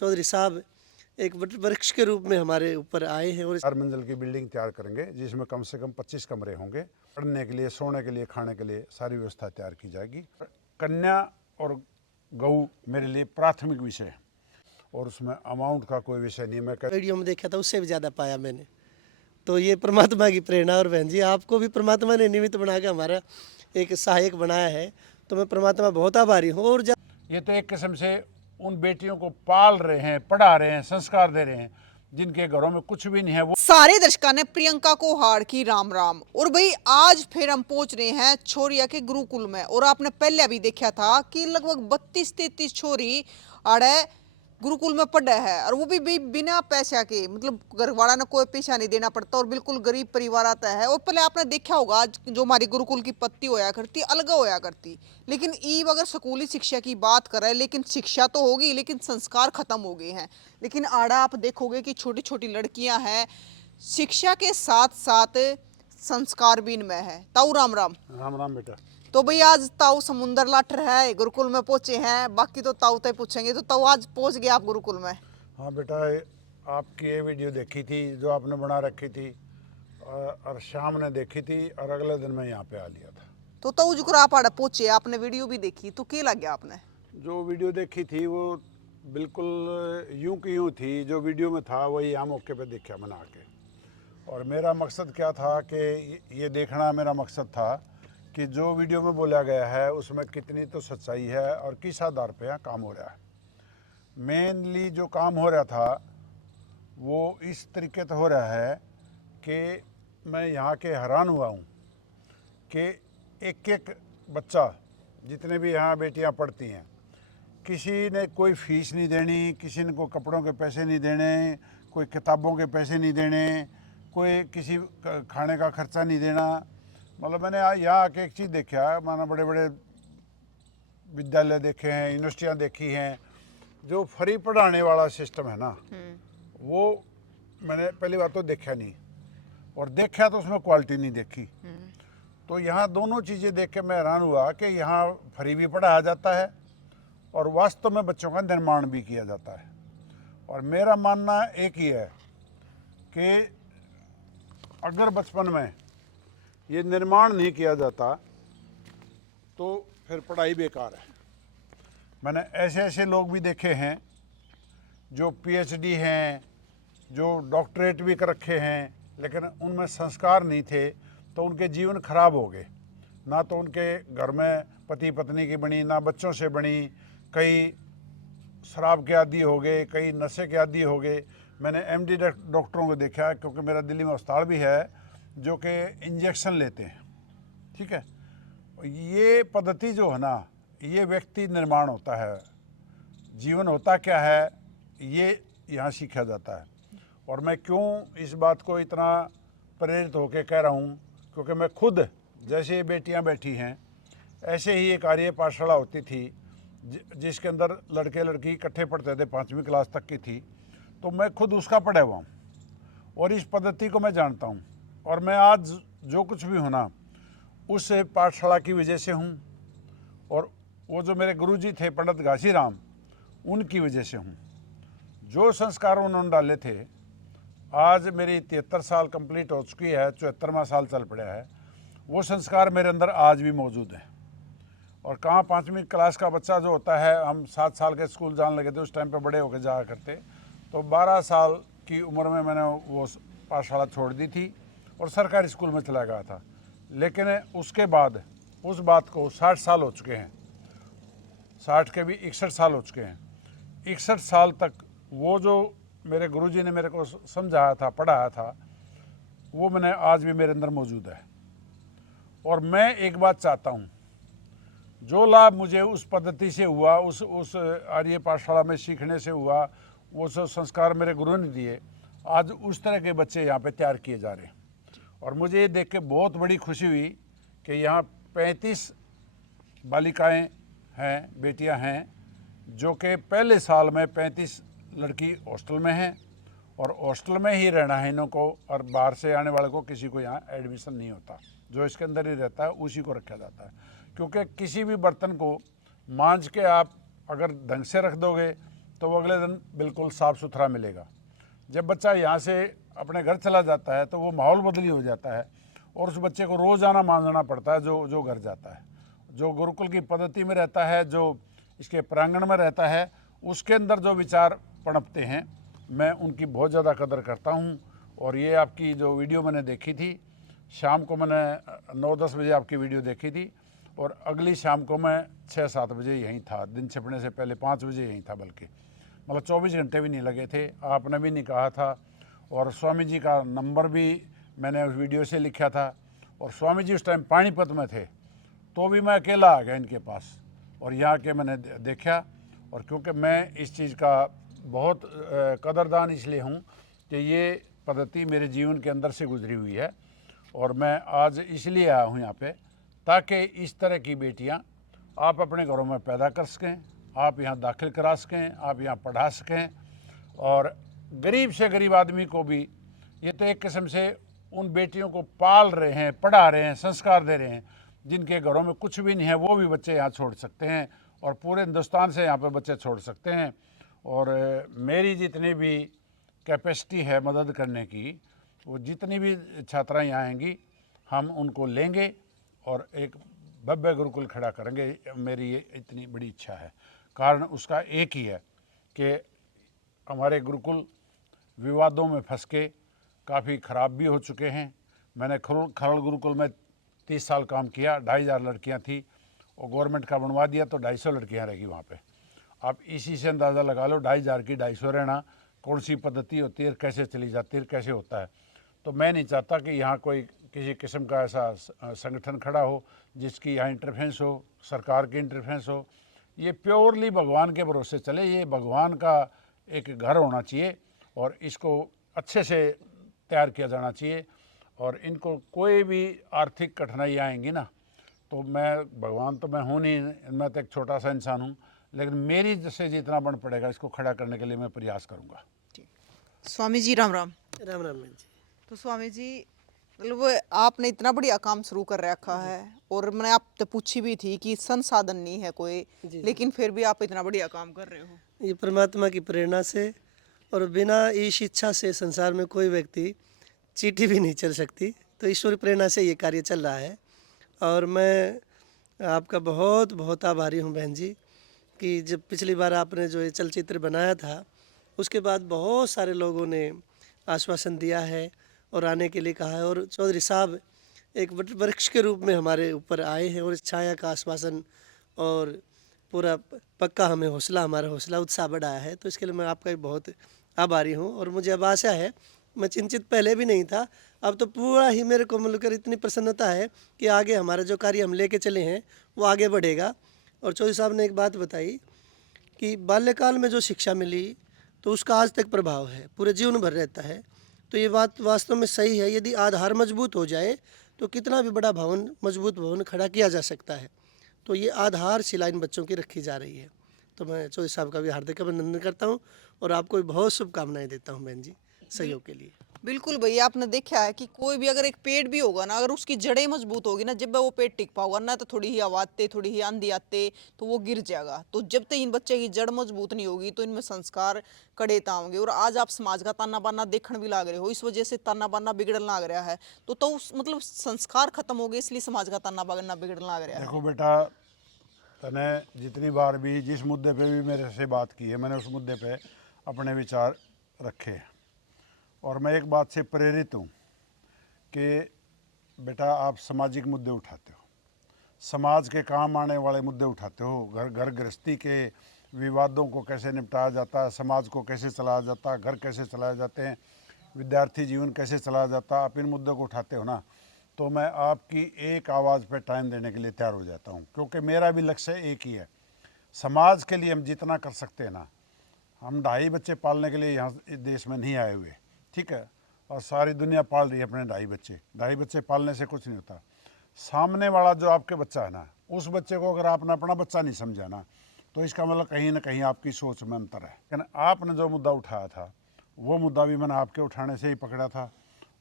चौधरी साहब एक वृक्ष के रूप में हमारे ऊपर आए हैं और 4 मंजिल की बिल्डिंग तैयार करेंगे जिसमें कम से कम 25 कमरे होंगे। पढ़ने के लिए, सोने के लिए, खाने के लिए सारी व्यवस्था तैयार की जाएगी। कन्या और गऊ मेरे लिए प्राथमिक विषय है और उसमें अमाउंट का कोई विषय नहीं। मैं वीडियो में देखा था उससे भी ज़्यादा पाया मैंने। तो ये परमात्मा की प्रेरणा। और बहन जी आपको भी परमात्मा ने निमित्त बना के हमारा एक सहायक बनाया है, तो मैं परमात्मा बहुत आभारी हूँ। और ये तो एक किस्म से उन बेटियों को पाल रहे हैं, पढ़ा रहे हैं, संस्कार दे रहे हैं जिनके घरों में कुछ भी नहीं है। वो सारे दर्शकों ने प्रियंका को हार की राम राम। और भाई आज फिर हम पहुंच रहे हैं छोरिया के गुरुकुल में। और आपने पहले भी देखा था कि लगभग 32-33 छोरी आड़े गुरुकुल में पढ़े है, और वो भी बिना पैसा के, मतलब घर वाला ने कोई पैसा नहीं देना पड़ता और बिल्कुल गरीब परिवार आता है। और पहले आपने देखा होगा जो हमारी गुरुकुल की पत्ती होया करती अलग होया करती, लेकिन ईब अगर स्कूली शिक्षा की बात करें, लेकिन शिक्षा तो होगी लेकिन संस्कार खत्म हो गए हैं। लेकिन आड़ा आप देखोगे कि छोटी छोटी लड़कियां हैं, शिक्षा के साथ साथ संस्कार भी इनमें है। ताऊ राम राम। राम राम बेटा। तो भाई आज ताऊ समुंदर लाटर है, गुरुकुल में पहुंचे हैं। बाकी तो ताऊ तय पूछेंगे। तो ताऊ आज पहुंच गए आप गुरुकुल में? हाँ बेटा, आपकी ये वीडियो देखी थी जो आपने बना रखी थी और शाम ने देखी थी और अगले दिन मैं यहाँ पे आ लिया था। तो ताऊ जुकर आप आड़ा पहुंचे, आपने वीडियो भी देखी, तो क्या लग गया आपने? जो वीडियो देखी थी वो बिल्कुल यूं की यूं थी, जो वीडियो में था वही यहाँ मौके पे देखा बना के। और मेरा मकसद क्या था कि ये देखना मेरा मकसद था कि जो वीडियो में बोला गया है उसमें कितनी तो सच्चाई है और किस आधार पे यहाँ काम हो रहा है। मेनली जो काम हो रहा था वो इस तरीके से हो रहा है कि मैं यहाँ के हैरान हुआ हूँ कि एक एक बच्चा, जितने भी यहाँ बेटियाँ पढ़ती हैं, किसी ने कोई फीस नहीं देनी, किसी ने कोई कपड़ों के पैसे नहीं देने, कोई किताबों के पैसे नहीं देने, कोई किसी खाने का खर्चा नहीं देना। मतलब मैंने यहाँ आके एक चीज़ देखा, माना बड़े बड़े विद्यालय देखे हैं, यूनिवर्सिटियाँ देखी हैं, जो फ्री पढ़ाने वाला सिस्टम है ना, वो मैंने पहली बार तो देखा नहीं, और देखा तो उसमें क्वालिटी नहीं देखी। तो यहाँ दोनों चीज़ें देख के मैं हैरान हुआ कि यहाँ फ्री भी पढ़ाया जाता है और वास्तव में बच्चों का निर्माण भी किया जाता है। और मेरा मानना एक ही है कि अगर बचपन में ये निर्माण नहीं किया जाता तो फिर पढ़ाई बेकार है। मैंने ऐसे ऐसे लोग भी देखे हैं जो पीएचडी हैं, जो डॉक्टरेट भी कर रखे हैं, लेकिन उनमें संस्कार नहीं थे तो उनके जीवन खराब हो गए। ना तो उनके घर में पति पत्नी की बनी, ना बच्चों से बनी, कई शराब के आदी हो गए, कई नशे के आदी हो गए। मैंने एमडी डॉक्टरों को देखा, क्योंकि मेरा दिल्ली में अस्पताल भी है, जो कि इंजेक्शन लेते हैं। ठीक है, ये पद्धति जो है ना, ये व्यक्ति निर्माण होता है, जीवन होता क्या है, ये यहाँ सीखा जाता है। और मैं क्यों इस बात को इतना प्रेरित होकर कह रहा हूँ, क्योंकि मैं खुद, जैसे ये बेटियाँ बैठी हैं, ऐसे ही एक आर्य पाठशाला होती थी जिसके अंदर लड़के लड़की इकट्ठे पढ़ते थे, 5वीं क्लास तक की थी। तो मैं खुद उसका पढ़ा हुआ हूँ और इस पद्धति को मैं जानता हूँ। और मैं आज जो कुछ भी हूँ ना, उस पाठशाला की वजह से हूँ, और वो जो मेरे गुरुजी थे पंडित घासीराम, उनकी वजह से हूँ। जो संस्कार उन्होंने डाले थे, आज मेरी 73 साल कंप्लीट हो चुकी है, 74वां साल चल पड़ा है, वो संस्कार मेरे अंदर आज भी मौजूद हैं। और कहाँ 5वीं क्लास का बच्चा जो होता है, हम 7 साल के स्कूल जाने लगे थे, उस टाइम पे बड़े होकर जाया करते, तो 12 साल की उम्र में मैंने वो पाठशाला छोड़ दी थी और सरकारी स्कूल में चला गया था। लेकिन उसके बाद उस बात को 60 साल हो चुके हैं, 60 के भी 61 साल हो चुके हैं। 61 साल तक वो जो मेरे गुरुजी ने मेरे को समझाया था, पढ़ाया था, वो मैंने आज भी मेरे अंदर मौजूद है। और मैं एक बात चाहता हूँ, जो लाभ मुझे उस पद्धति से हुआ, उस आर्य पाठशाला में सीखने से हुआ, वो सब संस्कार मेरे गुरु ने दिए, आज उस तरह के बच्चे यहाँ पे तैयार किए जा रहे हैं। और मुझे ये देख के बहुत बड़ी खुशी हुई कि यहाँ 35 बालिकाएं हैं, बेटियां हैं, जो कि पहले साल में 35 लड़की हॉस्टल में हैं और हॉस्टल में ही रहना है इन्हों को, और बाहर से आने वाले को किसी को यहाँ एडमिशन नहीं होता। जो इसके अंदर ही रहता है उसी को रखा जाता है। क्योंकि किसी भी बर्तन को मांझ के आप अगर ढंग से रख दोगे तो वो अगले दिन बिल्कुल साफ़ सुथरा मिलेगा। जब बच्चा यहाँ से अपने घर चला जाता है तो वो माहौल बदली हो जाता है और उस बच्चे को रोज़ाना मांझना पड़ता है जो घर जाता है। जो गुरुकुल की पद्धति में रहता है, जो इसके प्रांगण में रहता है, उसके अंदर जो विचार पनपते हैं, मैं उनकी बहुत ज़्यादा कदर करता हूँ। और ये आपकी जो वीडियो मैंने देखी थी, शाम को मैंने 9-10 बजे आपकी वीडियो देखी थी और अगली शाम को मैं 6-7 बजे यहीं था। दिन छिपने से पहले 5 बजे यहीं था, बल्कि मतलब 24 घंटे भी नहीं लगे थे। आपने भी नहीं कहा था और स्वामी जी का नंबर भी मैंने उस वीडियो से लिखा था। और स्वामी जी उस टाइम पानीपत में थे, तो भी मैं अकेला आ गया इनके पास और यहाँ के मैंने देखा। और क्योंकि मैं इस चीज़ का बहुत कदरदान इसलिए हूँ कि ये पद्धति मेरे जीवन के अंदर से गुजरी हुई है और मैं आज इसलिए आया हूँ यहाँ पे ताकि इस तरह की बेटियाँ आप अपने घरों में पैदा कर सकें, आप यहाँ दाखिल करा सकें, आप यहाँ पढ़ा सकें। और गरीब से गरीब आदमी को भी ये तो एक किस्म से उन बेटियों को पाल रहे हैं, पढ़ा रहे हैं, संस्कार दे रहे हैं। जिनके घरों में कुछ भी नहीं है वो भी बच्चे यहाँ छोड़ सकते हैं और पूरे हिंदुस्तान से यहाँ पे बच्चे छोड़ सकते हैं। और मेरी जितनी भी कैपेसिटी है मदद करने की, वो जितनी भी छात्राएँ यहाँ आएंगी हम उनको लेंगे और एक भव्य गुरुकुल खड़ा करेंगे। मेरी ये इतनी बड़ी इच्छा है। कारण उसका एक ही है कि हमारे गुरुकुल विवादों में फंस के काफ़ी ख़राब भी हो चुके हैं। मैंने खरड़ गुरुकुल में 30 साल काम किया, 2500 लड़कियां थी और गवर्नमेंट का बनवा दिया तो 250 लड़कियां रहेगी वहाँ पे। आप इसी से अंदाज़ा लगा लो 2500 की 250 रहना कौन सी पद्धति होती है, कैसे चली जाती है, कैसे होता है। तो मैं नहीं चाहता कि यहाँ कोई किसी किस्म का ऐसा संगठन खड़ा हो जिसकी यहाँ इंटरफेरेंस हो, सरकार की इंटरफेरेंस हो। ये प्योरली भगवान के भरोसे चले। ये भगवान का एक घर होना चाहिए और इसको अच्छे से तैयार किया जाना चाहिए। और इनको कोई भी आर्थिक कठिनाई आएंगी ना, तो मैं भगवान तो मैं हूँ नहीं, मैं तो एक छोटा सा इंसान हूँ, लेकिन मेरी से जितना बन पड़ेगा इसको खड़ा करने के लिए मैं प्रयास करूँगा। स्वामी जी राम राम। राम राम जी। तो स्वामी जी, मतलब आपने इतना बढ़िया काम शुरू कर रखा है और मैंने आपसे पूछी भी थी कि संसाधन नहीं है कोई, लेकिन फिर भी आप इतना बढ़िया काम कर रहे हो। ये परमात्मा की प्रेरणा से और बिना इस इच्छा से संसार में कोई व्यक्ति चींटी भी नहीं चल सकती। तो ईश्वर प्रेरणा से ये कार्य चल रहा है और मैं आपका बहुत बहुत आभारी हूँ बहन जी कि जब पिछली बार आपने जो ये चलचित्र बनाया था उसके बाद बहुत सारे लोगों ने आश्वासन दिया है और आने के लिए कहा है। और चौधरी साहब एक वृक्ष के रूप में हमारे ऊपर आए हैं और छाया का आश्वासन और पूरा पक्का हमें हमारा हौसला उत्साह बढ़ाया है। तो इसके लिए मैं आपका भी बहुत आभारी हूँ। और मुझे अब आशा है, मैं चिंतित पहले भी नहीं था, अब तो पूरा ही मेरे को मिलकर इतनी प्रसन्नता है कि आगे हमारा जो कार्य हम लेके चले हैं वो आगे बढ़ेगा। और चौधरी साहब ने एक बात बताई कि बाल्यकाल में जो शिक्षा मिली तो उसका आज तक प्रभाव है, पूरे जीवन भर रहता है। तो ये बात वास्तव में सही है। यदि आधार मजबूत हो जाए तो कितना भी बड़ा भवन, मजबूत भवन खड़ा किया जा सकता है। तो ये आधारशिला इन बच्चों की रखी जा रही है। तो मैं चौधरी साहब का भी हार्दिक अभिनंदन करता हूँ और आपको भी बहुत शुभकामनाएं देता हूँ बहन जी सहयोग के लिए। बिल्कुल भैया, आपने देखा है कि कोई भी अगर एक पेड़ भी होगा ना, अगर उसकी जड़ें मजबूत होगी ना, जब वो पेड़ टिक पाओगा ना, तो थोड़ी ही हवा आते, थोड़ी ही आंधी आते तो वो गिर जाएगा। तो जब तक इन बच्चे की जड़ मजबूत नहीं होगी तो इनमें संस्कार कड़े ताओगे। और आज आप समाज का ताना बाना देखने भी लाग रहे हो, इस वजह से ताना बाना बिगड़ने लाग रहा है। तो उस मतलब संस्कार खत्म हो गए, इसलिए समाज का ताना बाना बिगड़ने लाग रहा है। देखो बेटा, तने जितनी बार भी जिस मुद्दे पे भी मेरे से बात की है, मैंने उस मुद्दे पे अपने विचार रखे हैं। और मैं एक बात से प्रेरित हूँ कि बेटा आप सामाजिक मुद्दे उठाते हो, समाज के काम आने वाले मुद्दे उठाते हो। घर गृहस्थी के विवादों को कैसे निपटाया जाता है, समाज को कैसे चलाया जाता है, घर कैसे चलाए जाते हैं, विद्यार्थी जीवन कैसे चलाया जाता है, आप इन मुद्दों को उठाते हो ना, तो मैं आपकी एक आवाज़ पे टाइम देने के लिए तैयार हो जाता हूँ। क्योंकि मेरा भी लक्ष्य एक ही है, समाज के लिए हम जितना कर सकते हैं ना। हम 2.5 बच्चे पालने के लिए यहाँ इस देश में नहीं आए हुए, ठीक है, और सारी दुनिया पाल रही है अपने 2.5 बच्चे। 2.5 बच्चे पालने से कुछ नहीं होता। सामने वाला जो आपके बच्चा है ना, उस बच्चे को अगर आपने अपना बच्चा नहीं समझा ना, तो इसका मतलब कहीं ना कहीं आपकी सोच में अंतर है। लेकिन आपने जो मुद्दा उठाया था वो मुद्दा भी मैंने आपके उठाने से ही पकड़ा था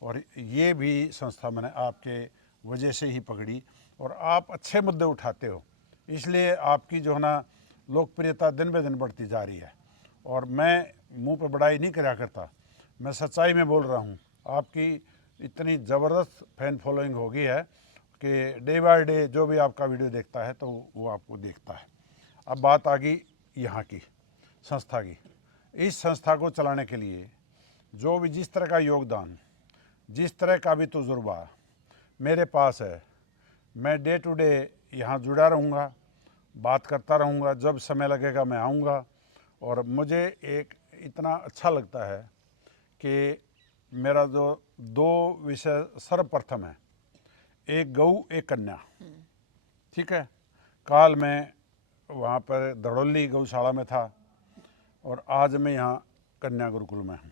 और ये भी संस्था मैंने आपके वजह से ही पकड़ी। और आप अच्छे मुद्दे उठाते हो, इसलिए आपकी जो है ना लोकप्रियता दिन ब दिन बढ़ती जा रही है। और मैं मुंह पे बड़ाई नहीं करा करता, मैं सच्चाई में बोल रहा हूँ। आपकी इतनी ज़बरदस्त फैन फॉलोइंग हो गई है कि डे बाय डे जो भी आपका वीडियो देखता है तो वो आपको देखता है। अब बात आ गई यहाँ की संस्था की। इस संस्था को चलाने के लिए जो भी जिस तरह का योगदान, जिस तरह का भी तजुर्बा मेरे पास है, मैं डे टू डे यहाँ जुड़ा रहूँगा, बात करता रहूँगा। जब समय लगेगा मैं आऊँगा। और मुझे एक इतना अच्छा लगता है कि मेरा जो दो विषय सर्वप्रथम है, एक गऊ एक कन्या, ठीक है। काल मैं वहाँ पर धड़ोली गौशाला में था और आज मैं यहाँ कन्या गुरुकुल में हूँ,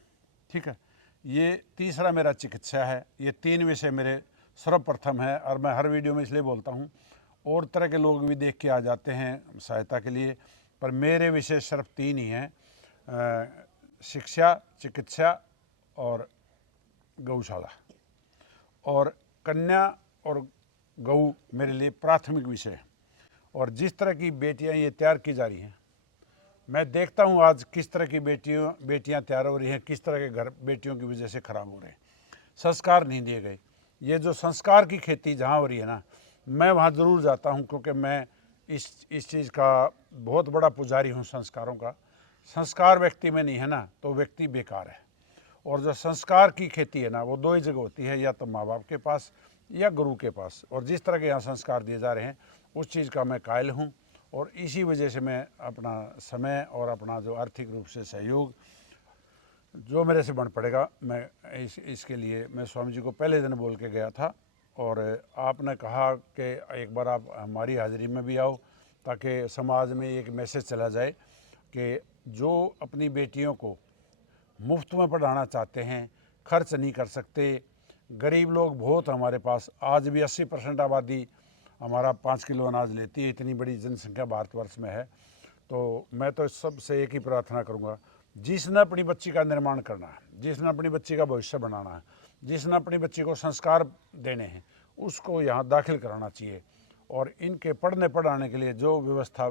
ठीक है। ये तीसरा मेरा चिकित्सा है। ये 3 विषय मेरे सर्वप्रथम है और मैं हर वीडियो में इसलिए बोलता हूँ, और तरह के लोग भी देख के आ जाते हैं सहायता के लिए, पर मेरे विषय सिर्फ 3 ही हैं, शिक्षा, चिकित्सा और गौशाला। और कन्या और गऊ मेरे लिए प्राथमिक विषय है। और जिस तरह की बेटियां ये तैयार की जा रही हैं, मैं देखता हूँ आज किस तरह की बेटियां तैयार हो रही हैं, किस तरह के घर बेटियों की वजह से ख़राब हो रहे हैं, संस्कार नहीं दिए गए। ये जो संस्कार की खेती जहाँ हो रही है ना, मैं वहाँ ज़रूर जाता हूँ, क्योंकि मैं इस चीज़ का बहुत बड़ा पुजारी हूँ संस्कारों का। संस्कार व्यक्ति में नहीं है ना तो व्यक्ति बेकार है। और जो संस्कार की खेती है ना, वो 2 ही जगह होती है, या तो माँ बाप के पास या गुरु के पास। और जिस तरह के यहाँ संस्कार दिए जा रहे हैं उस चीज़ का मैं कायल हूँ। और इसी वजह से मैं अपना समय और अपना जो आर्थिक रूप से सहयोग जो मेरे से बन पड़ेगा, मैं इसके लिए मैं स्वामी जी को पहले दिन बोल के गया था। और आपने कहा कि एक बार आप हमारी हाज़िरी में भी आओ, ताकि समाज में एक मैसेज चला जाए कि जो अपनी बेटियों को मुफ्त में पढ़ाना चाहते हैं, खर्च नहीं कर सकते, गरीब लोग बहुत हमारे पास, आज भी 80% आबादी हमारा 5 किलो अनाज लेती है, इतनी बड़ी जनसंख्या भारतवर्ष में है। तो मैं तो सबसे एक ही प्रार्थना करूँगा, जिसने अपनी बच्ची का निर्माण करना है, जिसने अपनी बच्ची का भविष्य बनाना है, जिसने अपनी बच्ची को संस्कार देने हैं, उसको यहाँ दाखिल कराना चाहिए। और इनके पढ़ने पढ़ाने के लिए जो व्यवस्था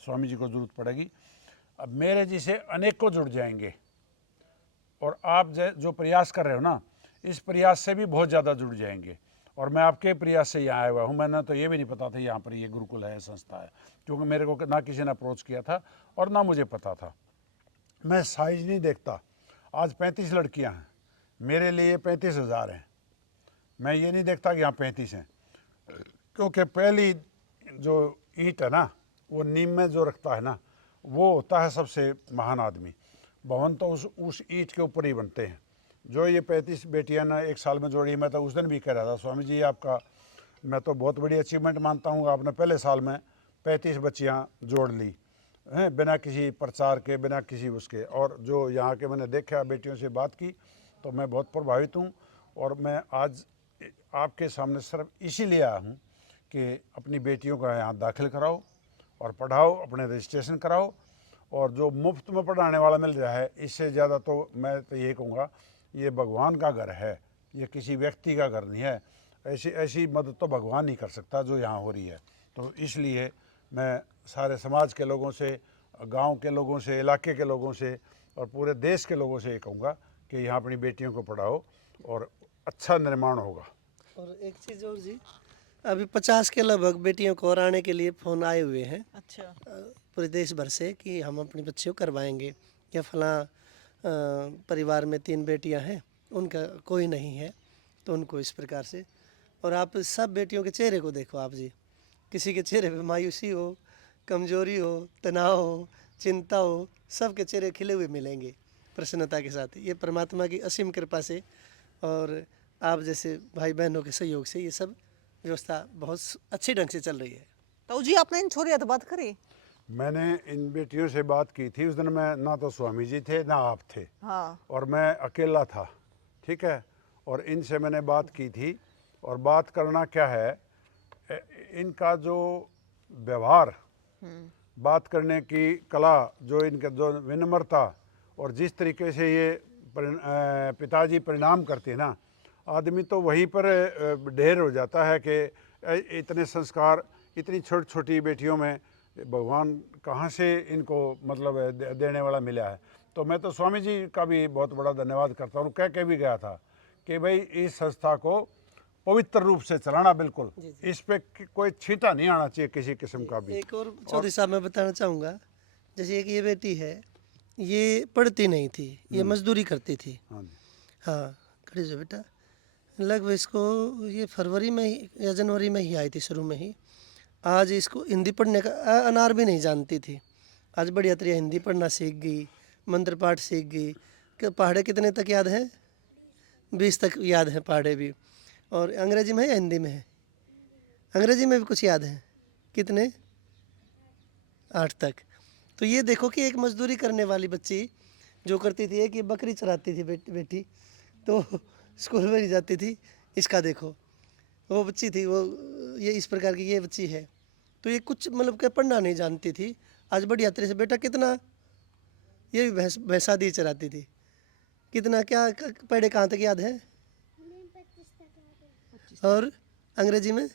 स्वामी जी को ज़रूरत पड़ेगी, अब मेरे जैसे अनेकों जुड़ जाएंगे। और आप जो प्रयास कर रहे हो ना, इस प्रयास से भी बहुत ज़्यादा जुड़ जाएंगे। और मैं आपके प्रयास से यहाँ आया हुआ हूँ। मैंने तो ये भी नहीं पता था यहाँ पर ये गुरुकुल है, संस्था है, क्योंकि मेरे को ना किसी ने अप्रोच किया था और ना मुझे पता था। मैं साइज नहीं देखता। आज 35 लड़कियाँ हैं, मेरे लिए 35,000 हैं। मैं ये नहीं देखता कि यहाँ 35 हैं, क्योंकि पहली जो ईंट है ना, वो नीम में जो रखता है ना, वो होता है सबसे महान आदमी। भवन तो उस ईंट के ऊपर ही बनते हैं। जो ये 35 बेटियां ना एक साल में जोड़ी, मैं तो उस दिन भी कह रहा था, स्वामी जी आपका मैं तो बहुत बड़ी अचीवमेंट मानता हूँ, आपने पहले साल में 35 बच्चियाँ जोड़ ली हैं, बिना किसी प्रचार के, बिना किसी उसके। और जो यहाँ के मैंने देखा, बेटियों से बात की, तो मैं बहुत प्रभावित हूँ। और मैं आज आपके सामने सिर्फ इसीलिए आया हूँ कि अपनी बेटियों का यहाँ दाखिल कराओ और पढ़ाओ, अपने रजिस्ट्रेशन कराओ। और जो मुफ्त में पढ़ाने वाला मिल रहा है, इससे ज़्यादा तो मैं तो ये कहूँगा, ये भगवान का घर है, ये किसी व्यक्ति का घर नहीं है। ऐसी मदद तो भगवान नहीं कर सकता जो यहाँ हो रही है। तो इसलिए मैं सारे समाज के लोगों से, गांव के लोगों से, इलाके के लोगों से और पूरे देश के लोगों से ये कहूँगा कि यहाँ अपनी बेटियों को पढ़ाओ और अच्छा निर्माण होगा। और एक चीज़ और जी, अभी 50 के लगभग बेटियों को और आने के लिए फ़ोन आए हुए हैं। अच्छा। पूरे देश भर से कि हम अपनी बच्चियों को करवाएंगे, या फलां परिवार में 3 बेटियां हैं, उनका कोई नहीं है, तो उनको इस प्रकार से। और आप सब बेटियों के चेहरे को देखो आप जी, किसी के चेहरे पे मायूसी हो, कमजोरी हो, तनाव हो, चिंता हो, सबके चेहरे खिले हुए मिलेंगे प्रसन्नता के साथ। ये परमात्मा की असीम कृपा से और आप जैसे भाई बहनों के सहयोग से ये सब व्यवस्था बहुत अच्छे ढंग से चल रही है। तो जी आपने इन छोरिया तो बात करी? मैंने इन बेटियों से बात की थी उस दिन। मैं ना तो स्वामी जी थे ना आप थे, हाँ। और मैं अकेला था, ठीक है। और इनसे मैंने बात की थी। और बात करना क्या है, इनका जो व्यवहार, बात करने की कला, जो इनका जो विनम्रता, और जिस तरीके से ये पिताजी परिणाम करते हैं ना, आदमी तो वहीं पर ढेर हो जाता है कि इतने संस्कार इतनी छोटी छोटी बेटियों में भगवान कहाँ से इनको मतलब देने वाला मिला है। तो मैं तो स्वामी जी का भी बहुत बड़ा धन्यवाद करता हूँ। कह के भी गया था कि भाई इस संस्था को पवित्र रूप से चलाना, बिल्कुल इस पे कोई छींटा नहीं आना चाहिए किसी किस्म का भी। एक और चौधरी साहब मैं बताना चाहूँगा, जैसे एक ये बेटी है, ये पढ़ती नहीं थी, ये मजदूरी करती थी। हाँ जी। हाँ, खड़ी जो बेटा, लगभग इसको ये फरवरी में ही या जनवरी में ही आई थी शुरू में ही। आज इसको हिंदी पढ़ने का अनार भी नहीं जानती थी, आज बढ़िया तरीके हिंदी पढ़ना सीख गई, मंत्र पाठ सीख गई। पहाड़े कितने तक याद है? 20 तक याद है पहाड़े भी। और अंग्रेजी में है या हिंदी में है? अंग्रेजी में भी कुछ याद है। कितने? 8 तक। तो ये देखो कि एक मजदूरी करने वाली बच्ची जो करती थी कि बकरी चराती थी बेटी, तो स्कूल में नहीं जाती थी। इसका देखो, वो बच्ची थी, वो ये इस प्रकार की ये बच्ची है। तो ये कुछ मतलब क्या पढ़ना नहीं जानती थी, आज बढ़िया तरह से। बेटा कितना? ये भी भैंसा दी चराती थी। कितना क्या पढ़े, कहाँ तक याद है? और अंग्रेजी में?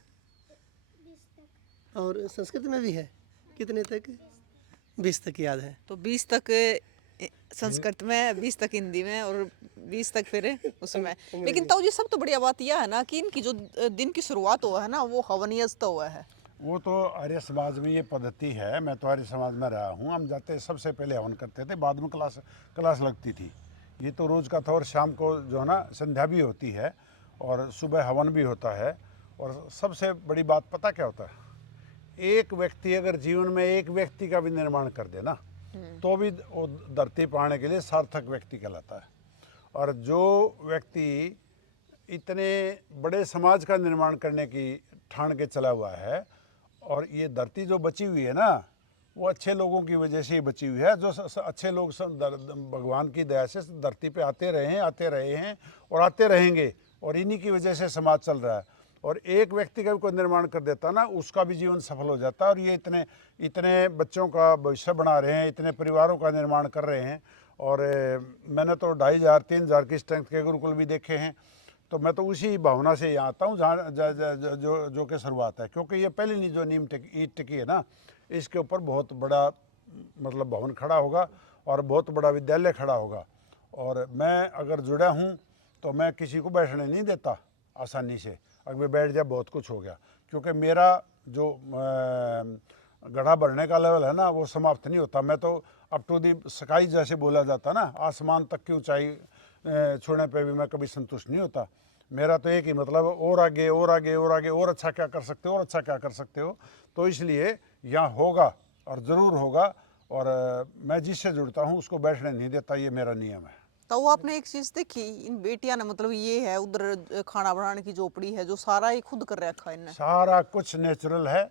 और संस्कृत में भी है। कितने तक? 20 तक याद है। तो 20 तक संस्कृत में, 20 तक हिंदी में और 20 तक फिर उसमें। लेकिन ताऊ जी सब तो बढ़िया बात यह है ना कि इनकी जो दिन की शुरुआत हुआ है ना वो हवनियत हुआ है। वो तो आर्य समाज में ये पद्धति है। मैं तो आर्य समाज में रहा हूँ। हम जाते सबसे पहले हवन करते थे, बाद में क्लास लगती थी। ये तो रोज़ का था। और शाम को जो है ना संध्या भी होती है और सुबह हवन भी होता है। और सबसे बड़ी बात पता क्या होता है, एक व्यक्ति अगर जीवन में एक व्यक्ति का भी निर्माण कर दे ना, तो भी वो धरती पाने के लिए सार्थक व्यक्ति कहलाता है। और जो व्यक्ति इतने बड़े समाज का निर्माण करने की ठान के चला हुआ है, और ये धरती जो बची हुई है ना, वो अच्छे लोगों की वजह से ही बची हुई है। जो अच्छे लोग भगवान की दया से धरती पे आते रहे हैं और आते रहेंगे, और इन्हीं की वजह से समाज चल रहा है। और एक व्यक्ति का भी कोई निर्माण कर देता ना, उसका भी जीवन सफल हो जाता है। और ये इतने बच्चों का भविष्य बना रहे हैं, इतने परिवारों का निर्माण कर रहे हैं। और मैंने तो 2500-3000 की स्ट्रेंथ के गुरुकुल भी देखे हैं। तो मैं तो उसी भावना से यहाँ आता हूँ जहाँ जो के शुरुआत है। क्योंकि ये पहली नहीं जो नींव ईंट टिकी है ना, इसके ऊपर बहुत बड़ा मतलब भवन खड़ा होगा और बहुत बड़ा विद्यालय खड़ा होगा। और मैं अगर जुड़ा हूँ तो मैं किसी को बैठने नहीं देता आसानी से। अगर बैठ जाए बहुत कुछ हो गया, क्योंकि मेरा जो गड्ढा भरने का लेवल है ना, वो समाप्त नहीं होता। मैं तो अप टू दी स्काई जैसे बोला जाता ना, आसमान तक की ऊंचाई छूने पे भी मैं कभी संतुष्ट नहीं होता। मेरा तो एक ही मतलब, और आगे और आगे और आगे, और अच्छा क्या कर सकते हो, और अच्छा क्या कर सकते हो। तो इसलिए यहाँ होगा और ज़रूर होगा। और मैं जिससे जुड़ता हूँ उसको बैठने नहीं देता, ये मेरा नियम है। तो वो आपने एक चीज देखी, इन बेटियां ने मतलब ये है उधर खाना बनाने की झोपड़ी है जो सारा ये खुद कर रखा है इनने। सारा कुछ नेचुरल है,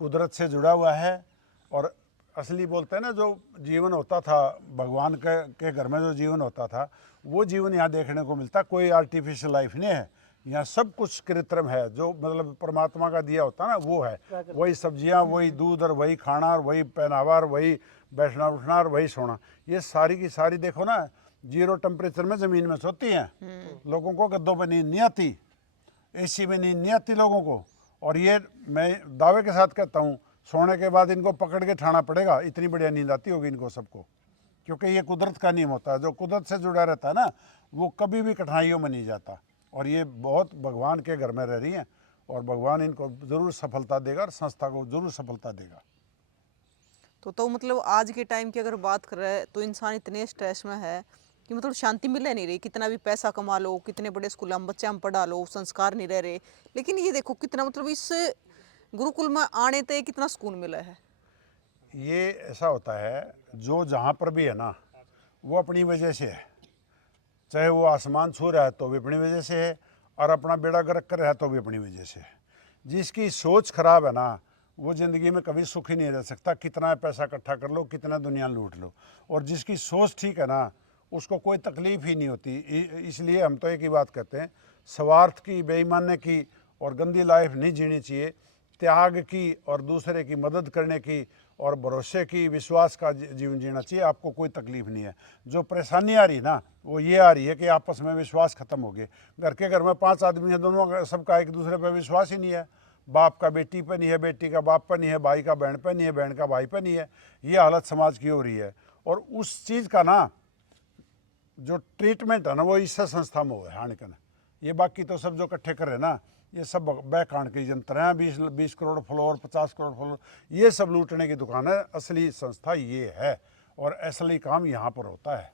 कुदरत से जुड़ा हुआ है। और असली बोलते हैं ना, जो जीवन होता था भगवान के घर में, जो जीवन होता था वो जीवन यहाँ देखने को मिलता। कोई आर्टिफिशियल लाइफ नहीं है यहाँ, सब कुछ कृत्रिम है। जो मतलब परमात्मा का दिया होता ना वो है। वही सब्जियाँ, वही दूध, और वही खाना, और वही पहनावा, और वही बैठना उठना, और वही सोना। ये सारी की सारी देखो ना, 0 टेम्परेचर में ज़मीन में सोती हैं। लोगों को गद्दों पर नींद नहीं आती, एसी में नींद नहीं आती लोगों को। और ये मैं दावे के साथ कहता हूँ, सोने के बाद इनको पकड़ के ठाना पड़ेगा, इतनी बढ़िया नींद आती होगी इनको सबको। क्योंकि ये कुदरत का नियम होता है। जो कुदरत से जुड़ा रहता है ना, वो कभी भी कठिनाइयों में नहीं जाता। और ये बहुत भगवान के घर में रह रही हैं, और भगवान इनको ज़रूर सफलता देगा, और संस्था को ज़रूर सफलता देगा। तो मतलब आज के टाइम की अगर बात कर रहे हैं तो इंसान इतने स्ट्रेस में है कि मतलब शांति मिल नहीं रही। कितना भी पैसा कमा लो, कितने बड़े स्कूल में बच्चे हम पढ़ा लो, संस्कार नहीं रह रहे। लेकिन ये देखो कितना मतलब इस गुरुकुल में आने तक कितना सुकून मिला है। ये ऐसा होता है, जो जहाँ पर भी है ना, वो अपनी वजह से है। चाहे वो आसमान छू रहा है तो भी अपनी वजह से है, और अपना बेड़ा गर्क कर रहा है तो भी अपनी वजह से है। जिसकी सोच खराब है ना, वो ज़िंदगी में कभी सुखी नहीं रह सकता। कितना पैसा इकट्ठा कर लो, कितना दुनिया लूट लो, और जिसकी सोच ठीक है ना, उसको कोई तकलीफ़ ही नहीं होती। इसलिए हम तो एक ही बात कहते हैं, स्वार्थ की, बेईमानी की और गंदी लाइफ नहीं जीनी चाहिए। त्याग की और दूसरे की मदद करने की और भरोसे की, विश्वास का जीवन जीना चाहिए। आपको कोई तकलीफ नहीं है। जो परेशानी आ रही है ना, वो ये आ रही है कि आपस में विश्वास खत्म हो गए। घर के घर में 5 आदमी हैं, दोनों सबका एक दूसरे पर विश्वास ही नहीं है। बाप का बेटी पे नहीं है, बेटी का बाप पे नहीं है, भाई का बहन पे नहीं है, बहन का भाई पे नहीं है। ये हालत समाज की हो रही है। और उस चीज़ का ना जो ट्रीटमेंट है ना वो इस संस्था में हो है हानिकन। ये बाकी तो सब जो इकट्ठे कर रहे हैं ना, ये सब बैकांड के यंत्र हैं। 20 करोड़ फ्लोर, 50 करोड़ फ्लोर, ये सब लूटने की दुकान है। असली संस्था ये है और असली काम यहाँ पर होता है।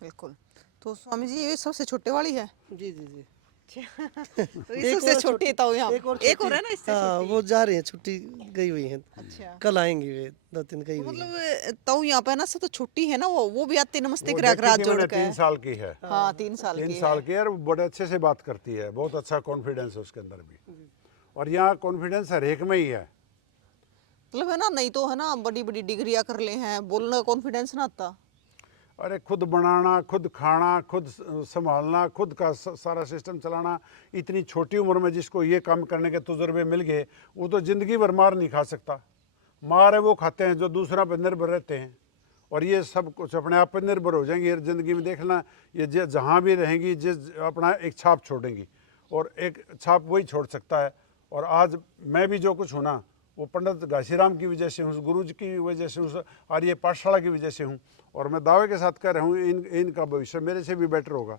बिल्कुल। तो स्वामी जी ये सबसे छोटे वाली है? जी जी जी। तो ये सबसे छोटी है यहाँ एक और है ना इससे हाँ, छोटी? वो जा रही है, छुट्टी गई हुई हैं। अच्छा। कल आएंगी वे, 2-3 गई तो हुई हैं। मतलब तो यहाँ पे ना सब तो छोटी है ना, वो भी आती नमस्ते वो करा देखी हाथ थी जोड़ मैंने, के। 3 साल की है। हाँ 3 साल 3 की साल है। की है और बड़े अच्छे से बात करती है। बहुत अच्छा कॉन्फिडेंस है उसके अंदर भी। और यहाँ कॉन्फिडेंस हर एक में ही है। मतलब है ना, नहीं तो है ना बड़ी बड़ी डिग्रियां कर ले हैं, बोलने का कॉन्फिडेंस ना आता। अरे खुद बनाना, खुद खाना, खुद संभालना, खुद का सारा सिस्टम चलाना। इतनी छोटी उम्र में जिसको ये काम करने के तजुर्बे मिल गए, वो तो ज़िंदगी भर मार नहीं खा सकता। मार है वो खाते हैं जो दूसरा पर निर्भर रहते हैं। और ये सब कुछ अपने आप पर निर्भर हो जाएंगे। ज़िंदगी में देखना, ये जहाँ भी रहेंगी जिस अपना एक छाप छोड़ेंगी, और एक छाप वही छोड़ सकता है। और आज मैं भी जो कुछ हूँ ना, वो पंडित घासीराम की वजह से हूँ, गुरु जी की वजह से हूँ, और ये पाठशाला की वजह से हूँ। और मैं दावे के साथ कह रहा हूँ इनका भविष्य मेरे से भी बेटर होगा।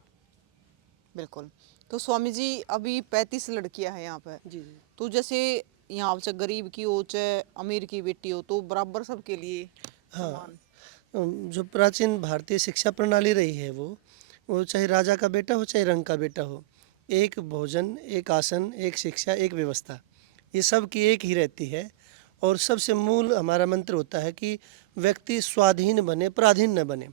बिल्कुल। तो स्वामी जी अभी 35 लड़कियां हैं यहाँ पे। जी जी। तो जैसे यहाँ चाहे गरीब की हो चाहे अमीर की बेटी हो, तो बराबर सबके लिए समान। जो प्राचीन भारतीय शिक्षा प्रणाली रही है, वो चाहे राजा का बेटा हो चाहे रंग का बेटा हो, एक भोजन, एक आसन, एक शिक्षा, एक व्यवस्था, ये सब की एक ही रहती है। और सबसे मूल हमारा मंत्र होता है कि व्यक्ति स्वाधीन बने, पराधीन न बने,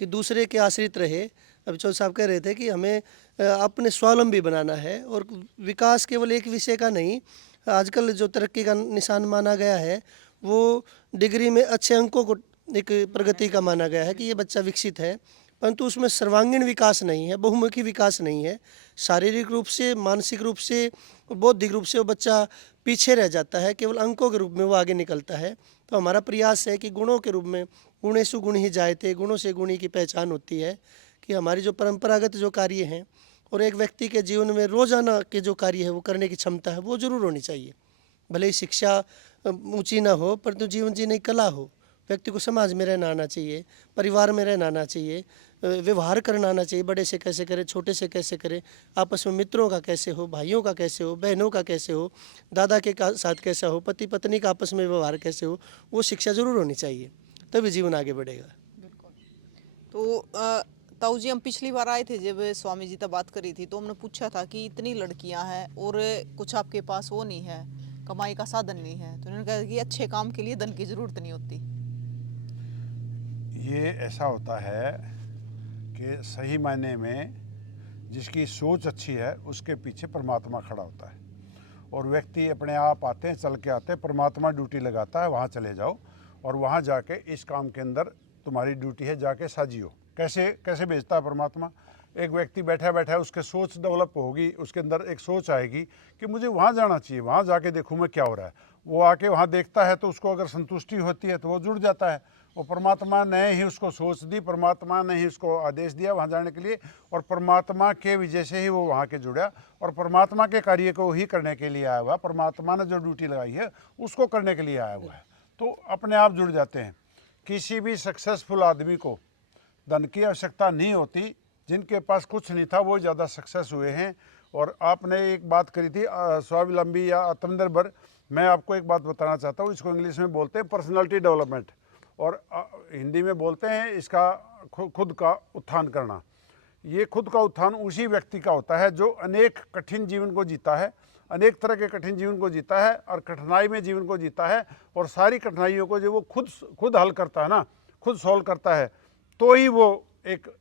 कि दूसरे के आश्रित रहे। अभी चौधरी साहब कह रहे थे कि हमें अपने स्वावलंबी बनाना है। और विकास केवल एक विषय का नहीं, आजकल जो तरक्की का निशान माना गया है, वो डिग्री में अच्छे अंकों को एक प्रगति का माना गया है कि ये बच्चा विकसित है। परंतु उसमें सर्वांगीण विकास नहीं है, बहुमुखी विकास नहीं है। शारीरिक रूप से, मानसिक रूप से, बौद्धिक रूप से वो बच्चा पीछे रह जाता है, केवल अंकों के रूप में वो आगे निकलता है। तो हमारा प्रयास है कि गुणों के रूप में, गुणेषु गुण ही जायते, गुणों से गुणी की पहचान होती है। कि हमारी जो परंपरागत जो कार्य हैं और एक व्यक्ति के जीवन में रोजाना के जो कार्य है वो करने की क्षमता है, वो जरूर होनी चाहिए। भले ही शिक्षा ऊंची ना हो, परंतु जीवन जीने की कला हो। व्यक्ति को समाज में रहना आना चाहिए, परिवार में रहना आना चाहिए, व्यवहार करना आना चाहिए। बड़े से कैसे करे, छोटे से कैसे करे, आपस में मित्रों का कैसे हो, भाइयों का कैसे हो, बहनों का कैसे हो, दादा के साथ कैसा हो, पति पत्नी का आपस में व्यवहार कैसे हो, वो शिक्षा जरूर होनी चाहिए, तभी जीवन आगे बढ़ेगा। तो ताऊ जी हम पिछली बार आए थे जब स्वामी जी तब बात करी थी, तो हमने पूछा था कि इतनी लड़कियां हैं और कुछ आपके पास वो नहीं है, कमाई का साधन नहीं है। तो उन्होंने कहा कि अच्छे काम के लिए धन की जरूरत नहीं होती। ये ऐसा होता है कि सही मायने में जिसकी सोच अच्छी है उसके पीछे परमात्मा खड़ा होता है। और व्यक्ति अपने आप आते हैं, चल के आते हैं, परमात्मा ड्यूटी लगाता है, वहाँ चले जाओ और वहाँ जाके इस काम के अंदर तुम्हारी ड्यूटी है, जाके साजियो। कैसे भेजता है परमात्मा? एक व्यक्ति बैठा बैठा है, उसके सोच डेवलप होगी, उसके अंदर एक सोच आएगी कि मुझे वहाँ जाना चाहिए, वहाँ जाके देखूँ मैं क्या हो रहा है। वो आके वहाँ देखता है तो उसको अगर संतुष्टि होती है तो वो जुड़ जाता है। वो परमात्मा ने ही उसको सोच दी, परमात्मा ने ही उसको आदेश दिया वहाँ जाने के लिए, और परमात्मा के वजह से ही वो वहाँ के जुड़ा और परमात्मा के कार्य को ही करने के लिए आया हुआ। परमात्मा ने जो ड्यूटी लगाई है उसको करने के लिए आया हुआ है, तो अपने आप जुड़ जाते हैं। किसी भी सक्सेसफुल आदमी को धन की आवश्यकता नहीं होती। जिनके पास कुछ नहीं था वो ज़्यादा सक्सेस हुए हैं। और आपने एक बात करी थी स्वावलंबी या आत्मनिर्भर, मैं आपको एक बात बताना चाहता हूँ। इसको इंग्लिश में बोलते हैं पर्सनालिटी डेवलपमेंट, और हिंदी में बोलते हैं इसका खुद का उत्थान करना। ये खुद का उत्थान उसी व्यक्ति का होता है जो अनेक कठिन जीवन को जीता है, अनेक तरह के कठिन जीवन को जीता है और कठिनाई में जीवन को जीता है, और सारी कठिनाइयों को जो वो खुद हल करता है ना, खुद सॉल्व करता है, तो ही वो एक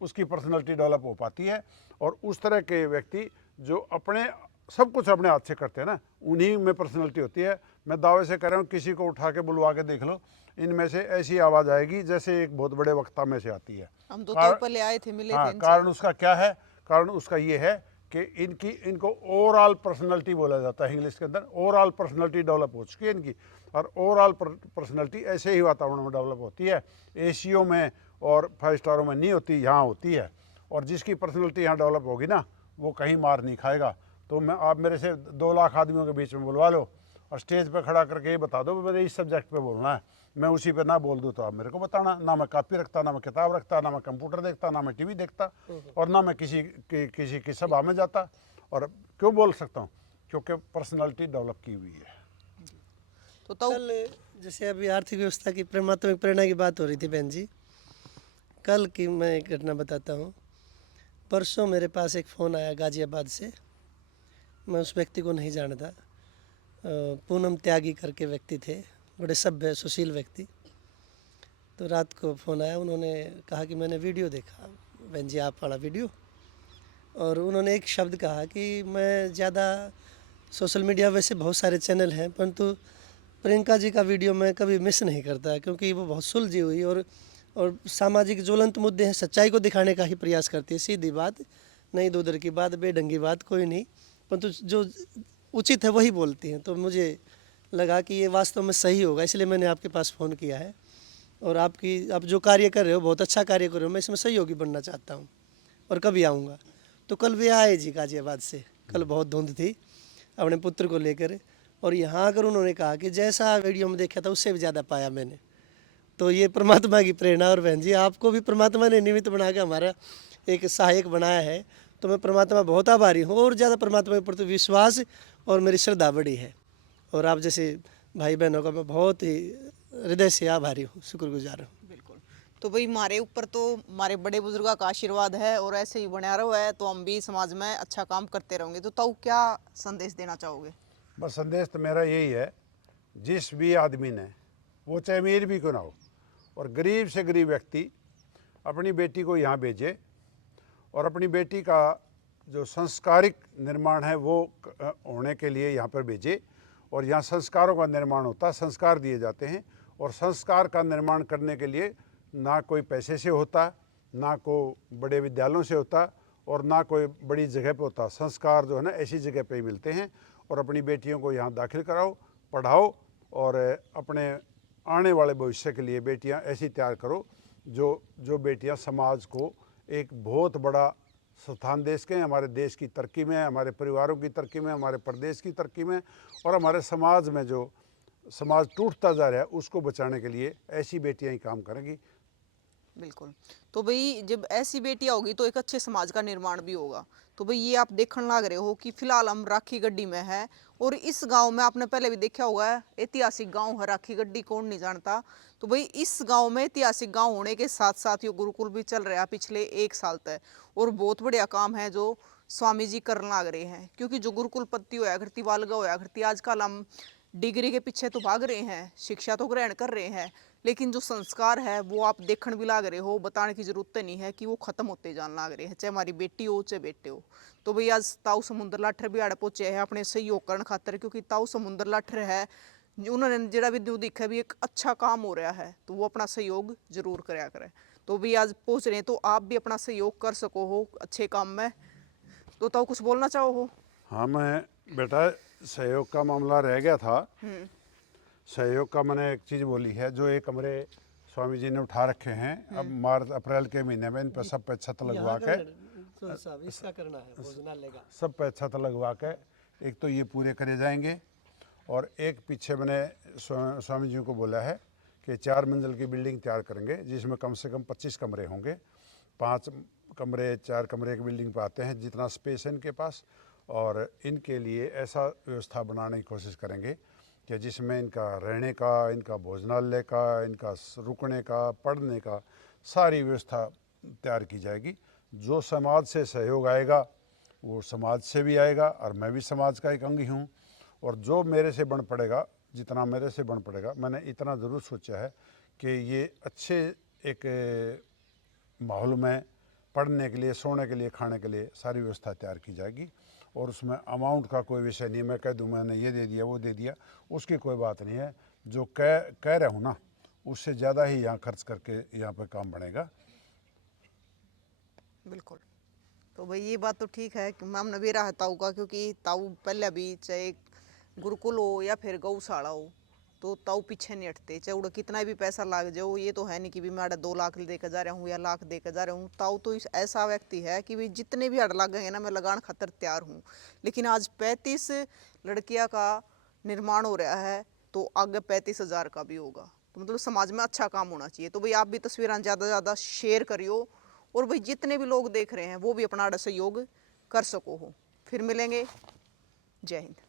उसकी पर्सनालिटी डेवलप हो पाती है। और उस तरह के व्यक्ति जो अपने सब कुछ अपने हाथ से करते हैं ना, उन्हीं में पर्सनालिटी होती है। मैं दावे से कह रहा हूँ, किसी को उठा के बुलवा के देख लो, इनमें से ऐसी आवाज़ आएगी जैसे एक बहुत बड़े वक्ता में से आती है। हम तो पहले आए थे, मिले थे इनसे। कारण उसका क्या है? कारण उसका ये है कि इनको ओवरऑल पर्सनालिटी बोला जाता है इंग्लिश के अंदर। ओवरऑल पर्सनालिटी डेवलप हो चुकी है इनकी, और ओवरऑल पर्सनालिटी ऐसे ही वातावरण में डेवलप होती है। एशियो में और 5 स्टारों में नहीं होती, यहाँ होती है। और जिसकी पर्सनालिटी यहाँ डेवलप होगी ना, वो कहीं मार नहीं खाएगा, तो मैं आप मेरे से 2 लाख आदमियों के बीच में बुलवा लो और स्टेज पे खड़ा करके ये बता दो मैंने इस सब्जेक्ट पे बोलना है, मैं उसी पे ना बोल दूँ तो आप मेरे को बताना। ना मैं कॉपी रखता, ना मैं किताब रखता, ना मैं कंप्यूटर देखता, ना मैं टीवी देखता, और ना मैं किसी की सभा में जाता। और क्यों बोल सकता हूँ? क्योंकि पर्सनालिटी डेवलप की हुई है। तो ताऊ कल जैसे अभी आर्थिक व्यवस्था की परमात्मिक प्रेरणा की बात हो रही थी बहन जी, कल की मैं एक घटना बताता हूँ। परसों मेरे पास एक फ़ोन आया गाज़ियाबाद से, मैं उस व्यक्ति को नहीं जानता। पूनम त्यागी करके व्यक्ति थे, बड़े सभ्य सुशील व्यक्ति। तो रात को फ़ोन आया, उन्होंने कहा कि मैंने वीडियो देखा बहन जी, आप वाला वीडियो, और उन्होंने एक शब्द कहा कि मैं ज़्यादा सोशल मीडिया, वैसे बहुत सारे चैनल हैं परंतु प्रियंका जी का वीडियो मैं कभी मिस नहीं करता, क्योंकि वो बहुत सुलझी हुई और सामाजिक ज्वलंत मुद्दे हैं, सच्चाई को दिखाने का ही प्रयास करती है। सीधी बात, नहीं दूधर की बात, बेढंगी बात कोई नहीं, परंतु जो उचित है वही बोलती हैं। तो मुझे लगा कि ये वास्तव में सही होगा, इसलिए मैंने आपके पास फ़ोन किया है। और आप जो कार्य कर रहे हो बहुत अच्छा कार्य कर रहे हो, मैं इसमें सहयोगी बनना चाहता हूँ और कभी आऊँगा। तो कल वे आए जी गाज़ियाबाद से, कल बहुत धुंध थी अपने पुत्र को लेकर, और यहाँ आकर उन्होंने कहा कि जैसा वीडियो में देखा था उससे भी ज़्यादा पाया मैंने। तो ये परमात्मा की प्रेरणा। और बहन जी आपको भी परमात्मा ने निमित्त बना के हमारा एक सहायक बनाया है, तो मैं परमात्मा बहुत आभारी हूँ, और ज़्यादा परमात्मा के प्रति विश्वास और मेरी श्रद्धा बड़ी है। और आप जैसे भाई बहनों का मैं बहुत ही हृदय से आभारी हूँ, शुक्रगुजार हूँ। बिल्कुल। तो भाई हमारे ऊपर तो हमारे बड़े बुजुर्गों का आशीर्वाद है और ऐसे ही बना रहो है, तो हम भी समाज में अच्छा काम करते रहेंगे। तो ताऊ क्या संदेश देना चाहोगे? बस संदेश तो मेरा यही है, जिस भी आदमी ने, वो चाहे अमीर भी क्यों ना हो, और गरीब से गरीब व्यक्ति अपनी बेटी को यहाँ भेजे और अपनी बेटी का जो संस्कारिक निर्माण है वो होने के लिए यहाँ पर भेजे। और यहाँ संस्कारों का निर्माण होता है, संस्कार दिए जाते हैं, और संस्कार का निर्माण करने के लिए ना कोई पैसे से होता, ना कोई बड़े विद्यालयों से होता, और ना कोई बड़ी जगह पे होता। संस्कार जो है ना ऐसी जगह पे ही मिलते हैं। और अपनी बेटियों को यहाँ दाखिल कराओ, पढ़ाओ, और अपने आने वाले भविष्य के लिए बेटियाँ ऐसी तैयार करो जो बेटियाँ समाज को एक बहुत बड़ा स्थान दे सकें, हमारे देश की तरक्की में, हमारे परिवारों की तरक्की में, हमारे प्रदेश की तरक्की में, और हमारे समाज में जो समाज टूटता जा रहा है उसको बचाने के लिए ऐसी बेटियां ही काम करेंगी। बिल्कुल। तो भाई जब ऐसी बेटियां होगी तो एक अच्छे समाज का निर्माण भी होगा। तो भाई ये आप देखने लग रहे हो कि फिलहाल हम राखी गड्डी में है, और इस गांव में आपने पहले भी देखा होगा, ऐतिहासिक गांव है राखी गड्डी, कौन नहीं जानता। तो भाई इस गांव में ऐतिहासिक गांव होने के साथ साथ ये गुरुकुल भी चल रहा है पिछले 1 साल तक, और बहुत बढ़िया काम है जो स्वामी जी करने लग रहे हैं। क्योंकि जो गुरुकुल पत्ती होया करती, बालगा होया करती, आजकल हम डिग्री के पीछे तो भाग रहे हैं, शिक्षा तो ग्रहण कर रहे हैं, लेकिन जो संस्कार है वो आप देखण भी लाग रहे हो, बताने की जरूरत नहीं है कि वो खत्म होते जान लाग रहे हैं, चाहे हमारी बेटी हो चाहे बेटे हो। तो भाई आज ताऊ समुद्र लाठर भी आड़े पहुंचे है अपने सहयोग करने खातर, क्योंकि ताऊ समुद्र लाठर है उन्होंने जरा भी जो दिखा भी एक अच्छा काम हो रहा है तो वो अपना सहयोग जरूर कराया करें। तो भी आज पहुंच रहे हैं, तो आप भी अपना सहयोग कर सको हो अच्छे काम में। तो ताऊ कुछ बोलना चाहो हो? हाँ, मैं बेटा सहयोग का मामला रह गया था। सहयोग का मैंने एक चीज़ बोली है, जो एक कमरे स्वामी जी ने उठा रखे हैं, अब मार्च अप्रैल के महीने में इन पर सब पे छत लगवा के, इसका करना है भोजनालय का। सब पे छत लगवा के एक तो ये पूरे करे जाएंगे। और एक पीछे मैंने स्वामी जी को बोला है कि 4 मंजिल की बिल्डिंग तैयार करेंगे, जिसमें कम से कम 25 कमरे होंगे। 5 कमरे 4 कमरे की बिल्डिंग पर आते हैं, जितना स्पेस है इनके पास। और इनके लिए ऐसा व्यवस्था बनाने की कोशिश करेंगे कि जिसमें इनका रहने का, इनका भोजनालय का, इनका रुकने का, पढ़ने का सारी व्यवस्था तैयार की जाएगी। जो समाज से सहयोग आएगा वो समाज से भी आएगा, और मैं भी समाज का एक अंग ही हूँ। और जो मेरे से बन पड़ेगा, जितना मेरे से बन पड़ेगा, मैंने इतना ज़रूर सोचा है कि ये अच्छे एक माहौल में पढ़ने के लिए, सोने के लिए, खाने के लिए सारी व्यवस्था तैयार की जाएगी। और उसमें अमाउंट का कोई विषय नहीं, मैं कह दूँ मैंने ये दे दिया वो दे दिया, उसकी कोई बात नहीं है। जो कह रहा हूँ ना, उससे ज़्यादा ही यहाँ खर्च करके यहाँ पर काम बनेगा। बिल्कुल। तो भाई ये बात तो ठीक है कि मैम ने भी रहा ताऊ का, क्योंकि ताऊ पहले भी चाहे गुरुकुल हो या फिर गौशाला हो, तो ताऊ पीछे नहीं हटते, चाहे उड़ा कितना भी पैसा लाग जाओ। ये तो है नहीं कि भी मैं अड़ा 2 लाख देकर जा रहा हूँ या लाख देकर जा रहा हूँ। ताऊ तो ऐसा व्यक्ति है कि भी जितने भी अड़ लागेंगे ना, मैं लगान खातर तैयार हूँ। लेकिन आज 35 लड़कियाँ का निर्माण हो रहा है, तो आगे 35,000 का भी होगा। तो मतलब समाज में अच्छा काम होना चाहिए। तो भाई आप भी तस्वीरें ज़्यादा से ज़्यादा शेयर करियो, और भाई जितने भी लोग देख रहे हैं वो भी अपना सहयोग कर सको हो। फिर मिलेंगे, जय हिंद।